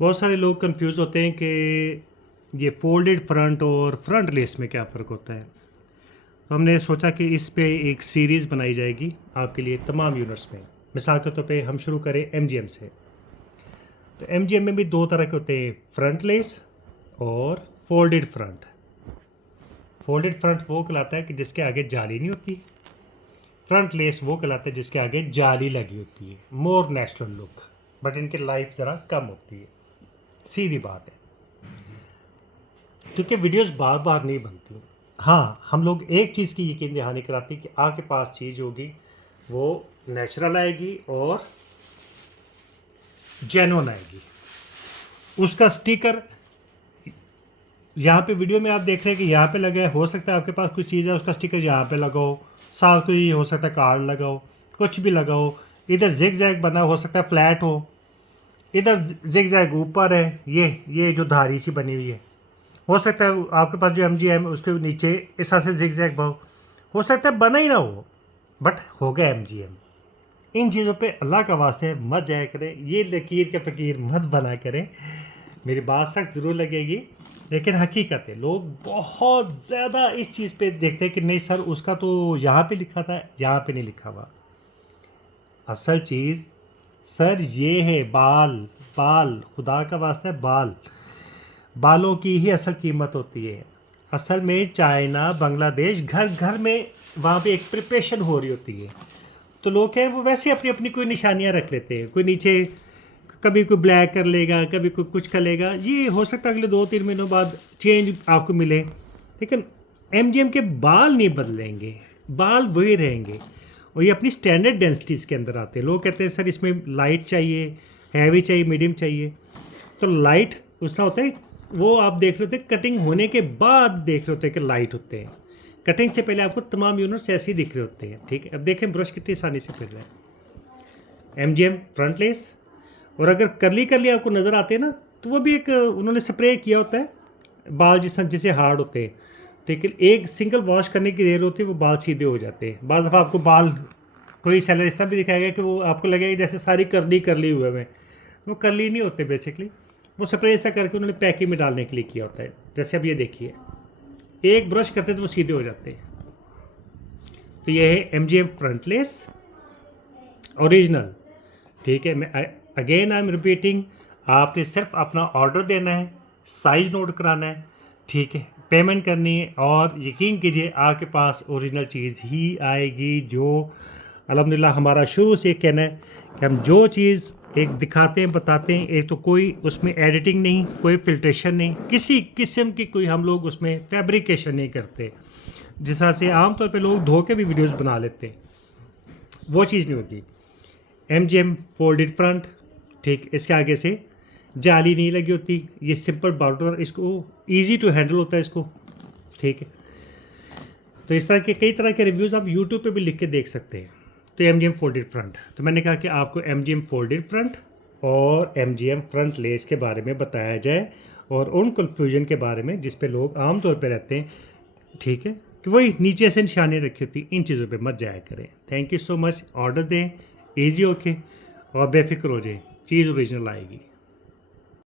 बहुत सारे लोग कंफ्यूज होते हैं कि ये फोल्डेड फ्रंट और फ्रंट लेस में क्या फ़र्क होता है। तो हमने सोचा कि इस पे एक सीरीज़ बनाई जाएगी आपके लिए तमाम यूनिट्स में। मिसाल के तौर पे हम शुरू करें एमजीएम से। तो एमजीएम में भी दो तरह के होते हैं, फ्रंट लेस और फोल्डेड फ्रंट। फोल्डेड फ्रंट वो कहलाता है कि जिसके आगे जाली नहीं होती। फ्रंट लेस वो कहलाता है जिसके आगे जाली लगी होती है, मोर नेचुरल लुक, बट इनकी लाइफ ज़रा कम होती है। सीधी बात है, क्योंकि वीडियोस बार बार नहीं बनती। हाँ, हम लोग एक चीज़ की यकीन दहानी कराते हैं कि आपके पास चीज़ होगी वो नेचुरल आएगी और जेन्युइन आएगी। उसका स्टिकर यहाँ पे वीडियो में आप देख रहे हैं कि यहाँ पे लगा है। हो सकता है आपके पास कुछ चीज़ है उसका स्टिकर यहाँ पे लगा हो, साथ कोई हो सकता है कार्ड लगा हो, कुछ भी लगा हो। इधर जिग जैग बना हो सकता है फ्लैट हो, इधर जिग जैग ऊपर है, ये जो धारी सी बनी हुई है। हो सकता है आपके पास जो एमजीएम उसके नीचे इस तरह से जिग जैग हो सकता है बना ही ना हो, बट हो गया एमजीएम। इन चीज़ों पे अल्लाह का वास्ते मत जाया करें, ये लकीर के फ़कीर मत बना करें। मेरी बात सख्त ज़रूर लगेगी, लेकिन हकीकत है लोग बहुत ज़्यादा इस चीज़ पे देखते हैं कि नहीं सर उसका तो यहाँ पे लिखा था, यहाँ पे नहीं लिखा हुआ। असल चीज़ सर ये है बाल, बाल खुदा का वास्ता है, बालों की ही असल कीमत होती है। असल में चाइना, बांग्लादेश, घर घर में वहाँ पे एक प्रिपरेशन हो रही होती है। तो लोग हैं वो वैसे अपनी अपनी कोई निशानियाँ रख लेते हैं। कोई नीचे कभी कोई ब्लैक कर लेगा, कभी कोई कुछ कर लेगा। ये हो सकता है अगले 2-3 महीनों बाद चेंज आपको मिले, लेकिन एमजीएम के बाल नहीं बदलेंगे, बाल वही रहेंगे और ये अपनी स्टैंडर्ड डेंसिटीज़ के अंदर आते हैं। लोग कहते हैं सर इसमें लाइट चाहिए, हैवी चाहिए, मीडियम चाहिए। तो लाइट उसका होता है, वो आप देख रहे होते हैं कटिंग होने के बाद देख रहे होते हैं कि लाइट होते हैं। कटिंग से पहले आपको तमाम यूनिट्स ऐसे ही दिख रहे होते हैं। ठीक है, अब देखें ब्रश कितनी आसानी से फिर रहा है। एमजीएम फ्रंट लेस, और अगर करली करली आपको नज़र आते हैं ना, तो वो भी एक उन्होंने स्प्रे किया होता है, बाल जिसे हार्ड होते हैं। ठीक है, एक सिंगल वॉश करने की देर होती है, वो बाल सीधे हो जाते हैं। बाद दफ़ा आपको बाल कोई सेलर इस तरह भी दिखाएगा कि वो आपको लगेगा जैसे सारी करली हुए हैं, वो करली नहीं होते बेसिकली। वो स्प्रे ऐसा करके उन्होंने पैकिंग में डालने के लिए किया होता है। जैसे अब ये देखिए, एक ब्रश करते तो वो सीधे हो जाते हैं। तो ये है एमजीएम फ्रंटलेस ओरिजिनल। ठीक है, मैं अगेन आई एम रिपीटिंग, आपने सिर्फ अपना ऑर्डर देना है, साइज नोट कराना है, ठीक है, पेमेंट करनी है, और यकीन कीजिए आपके पास ओरिजिनल चीज़ ही आएगी। जो अल्हम्दुलिल्लाह हमारा शुरू से कहना है कि हम जो चीज़ एक दिखाते हैं, बताते हैं, एक तो कोई उसमें एडिटिंग नहीं, कोई फिल्ट्रेशन नहीं, किसी किस्म की कोई हम लोग उसमें फैब्रिकेशन नहीं करते। जिस तरह से आमतौर पे लोग धोके भी वीडियोस बना लेते हैं, वो चीज़ नहीं होती। एमजीएम फोल्डेड फ्रंट, ठीक, इसके आगे से जाली नहीं लगी होती, ये सिंपल बॉर्डर, इसको इजी टू हैंडल होता है इसको। ठीक है, तो इस तरह के कई तरह के रिव्यूज़ आप यूट्यूब पे भी लिख के देख सकते हैं। तो एमजीएम फोल्डेड फ्रंट, तो मैंने कहा कि आपको एमजीएम फोल्डेड फ्रंट और एमजीएम फ्रंट लेस के बारे में बताया जाए, और उन कन्फ्यूजन के बारे में जिस पे लोग आमतौर पे रहते हैं। ठीक है, कि वही नीचे से निशानी रखी होती, इन चीज़ों पे मत जाया करें। Thank you so much. Order दें, ईजी होके और बेफिक्र हो जाए, चीज़ ओरिजिनल आएगी।